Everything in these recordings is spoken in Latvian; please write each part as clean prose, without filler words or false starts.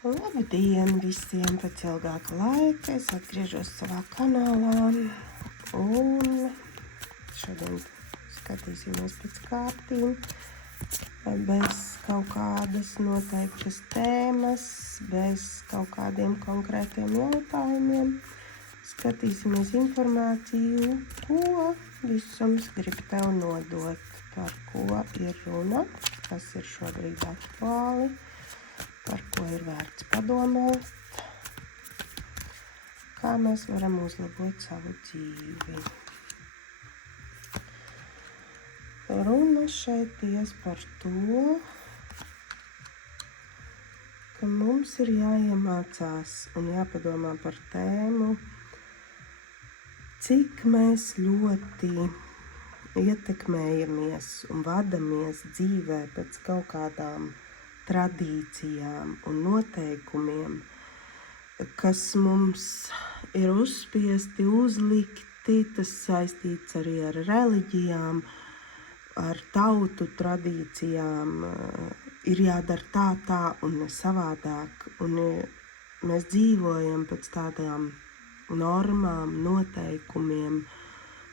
Labdien visiem! Pēc ilgāka laika es atgriežos savā kanālā un šodien skatīsimies pēc kārtīm, bez kaut kādas noteiktas tēmas, bez kaut kādiem konkrētiem jautājumiem. Skatīsimies informāciju, ko visums grib tev nodot, par ko ir runa, kas ir šobrīd aktuāli, par ko ir vērts padomāt, kā mēs varam uzlabot savu dzīvi. Runa šeit ies par to, ka mums ir jāiemācās un jāpadomā par tēmu, cik mēs ļoti ietekmējamies un vadamies dzīvē pēc kaut kādām tradīcijām un noteikumiem, kas mums ir uzspiesti, uzlikti, tas saistīts arī ar reliģijām, ar tautu tradīcijām, ir jādara tā un ne savādāk, un mēs dzīvojam pēc tādām normām, noteikumiem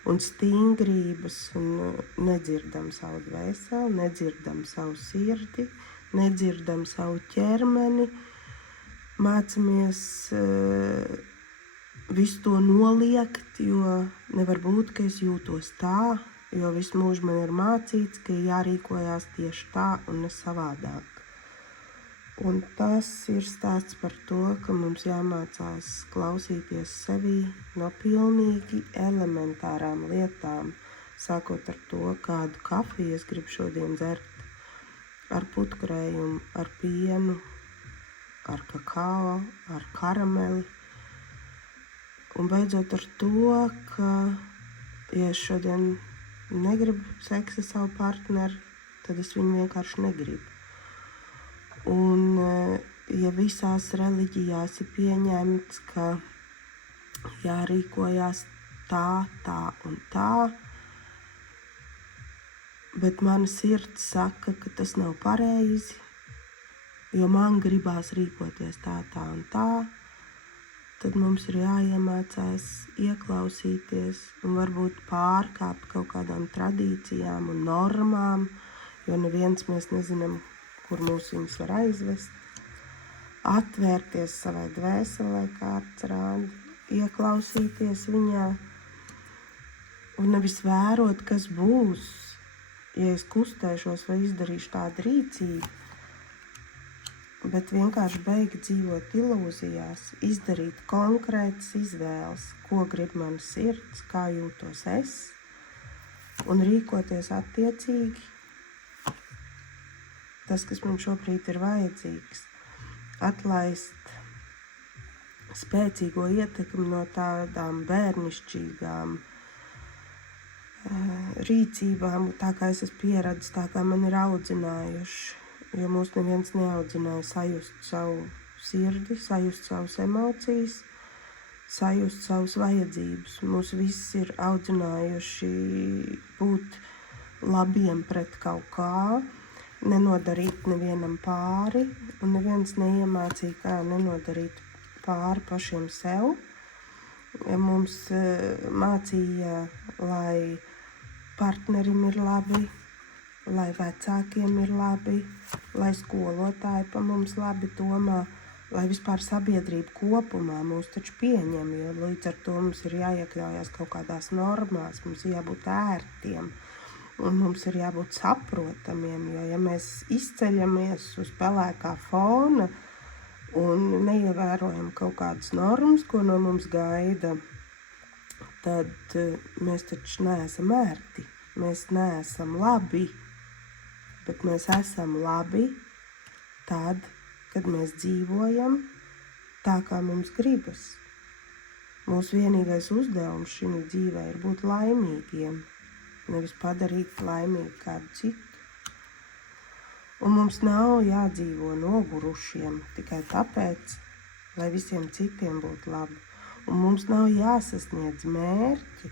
un stingrības, un nedzirdam savu dvēseli, nedzirdam savu sirdi, nedzirdam savu ķermeni, mācamies visu to noliegt, jo nevar būt, ka es jūtos tā, jo visu mūžu man ir mācīts, ka jārīkojās tieši tā un ne savādāk. Un tas ir stāsts par to, ka mums jāmācās klausīties sevī no pilnīgi elementārām lietām, sākot ar to, kādu kafiju es gribu šodien dzert, ar putkrējumu, ar pienu, ar kakao, ar karameli. Un beidzot ar to, ka, ja es šodien negribu seksu ar savu partneri, tad es viņu vienkārši negribu. Un, ja visās reliģijās ir pieņemts, ka jārīkojās tā un tā, bet mana sirds saka, ka tas nav pareizi, jo man gribās rīkoties tā un tā, tad mums ir jāiemācās ieklausīties un varbūt pārkāpt kaut kādām tradīcijām un normām, jo neviens mēs nezinām, kur mūs viņas var aizvest, atvērties savai dvēselē, kārts rāda, ieklausīties viņā un nevis vērot, kas būs, ja es kustēšos vai izdarīšu tādu rīcību, bet vienkārši beigt dzīvot ilūzijās, izdarīt konkrētas izvēles, ko grib mana sirds, kā jūtos es, un rīkoties attiecīgi. Tas, kas mums šobrīd ir vajadzīgs, atlaist spēcīgo ietekmi no tādām bērnišķīgām rīcībām, tā kā es esmu pieredzis, tā kā man ir audzinājuši, jo mūs neviens neaudzināja sajust savu sirdi, sajust savas emocijas, sajust savas vajadzības. Mūs viss ir audzinājuši būt labiem pret kaut kā, nenodarīt nevienam pāri, un neviens neiemācīja, kā nenodarīt pāri pašiem sev. Mums mācīja, lai partnerim ir labi, lai vecākiem ir labi, lai skolotāji pa mums labi domā, lai vispār sabiedrība kopumā mūs taču pieņem, jo līdz ar to mums ir jāiekļaujās kaut kādās normās, mums ir jābūt ērtiem. Un mums ir jābūt saprotamiem, jo ja mēs izceļamies uz pelēkā fona un neievērojam kaut kādas normas, ko no mums gaida, tad mēs taču neesam ērti, mēs neesam labi, bet mēs esam labi tad, kad mēs dzīvojam tā, kā mums gribas. Mūsu vienīgais uzdevums šī dzīvē ir būt laimīgiem, nevis padarīt laimīgu kādu citu. Un mums nav jādzīvo nogurušiem tikai tāpēc, lai visiem citiem būtu labi. Un mums nav jāsasniedz mērķi,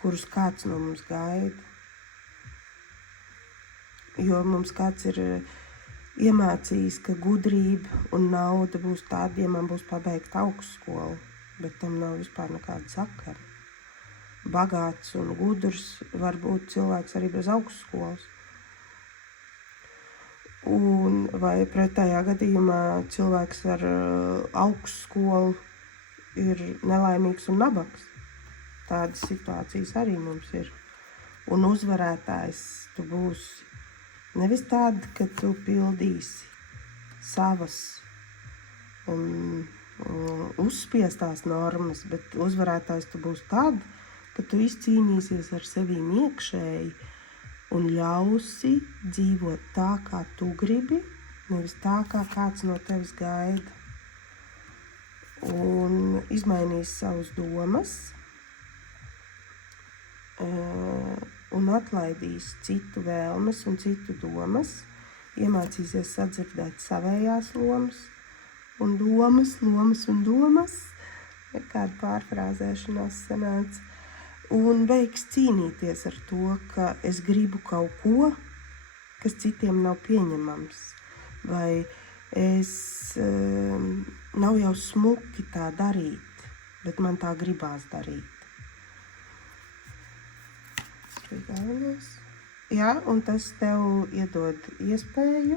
kurus kāds no mums gaida. Jo mums kāds ir iemācījis, ka gudrība un nauda būs tāda, ja man būs pabeigta augstskola, bet tam nav vispār nekāda sakara. Bagāts un gudrs var būt cilvēks arī bez augstskolas. Un vai pretējā gadījumā cilvēks ar augstskolu ir nelaimīgs un nabaks. Tādas situācijas arī mums ir. Un uzvarētājs tu būsi nevis tāda, ka tu pildīsi savas uzspiestās normas, bet uzvarētājs tu būsi tāda, ka tu izcīnīsies ar sevīm iekšēji un ļausi dzīvot tā, kā tu gribi, nevis tā, kā kāds no tevis gaida. Un izmainīs savas domas un atlaidīs citu vēlmes un citu domas, iemācīsies sadzirdēt savējās lomas un domas, kāda pārfrāzēšanās sanāca. Un beigs cīnīties ar to, ka es gribu kaut ko, kas citiem nav pieņemams, vai es nav jau smuki tā darīt, bet man tā gribās darīt. Tas bija galvenais. Jā, un tas tev iedod iespēju,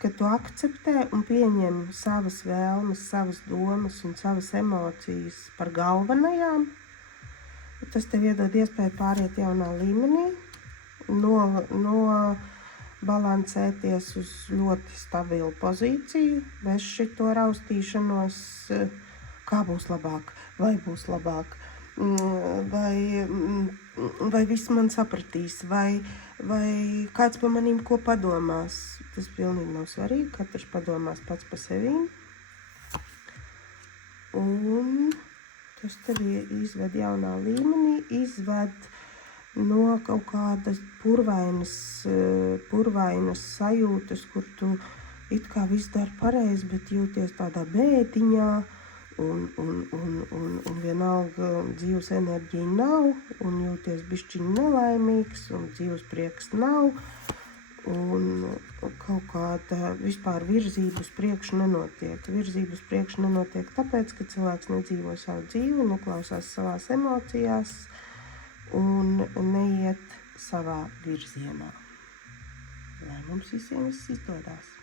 ka tu akceptē un pieņem savas vēlmes, savas domas un savas emocijas par galvenajām. Tas tev iedod iespēju pāriet jaunā līmenī, no balansēties uz ļoti stabilu pozīciju, bez šito raustīšanos, kā būs labāk, vai būs labāk, vai viss man sapratīs, vai kāds pa manīm ko padomās. Tas pilnīgi nav svarīgi, katrs padomās pats pa sevīm. Un tas tevi izved jaunā līmenī, izved no kaut kādas purvainas sajūtas, kur tu it kā viss dari pareizi, bet jūties tādā bēdiņā un vienalga dzīves enerģija nav, un jūties bišķiņ nelaimīgs, un dzīves prieks nav, un kaut kāda vispār virzība uz priekšu nenotiek. Virzība uz priekšu nenotiek tāpēc, ka cilvēks nedzīvo savu dzīvi, neklausās savās emocijās un neiet savā virzienā. Lai mums visiem viss izdodās.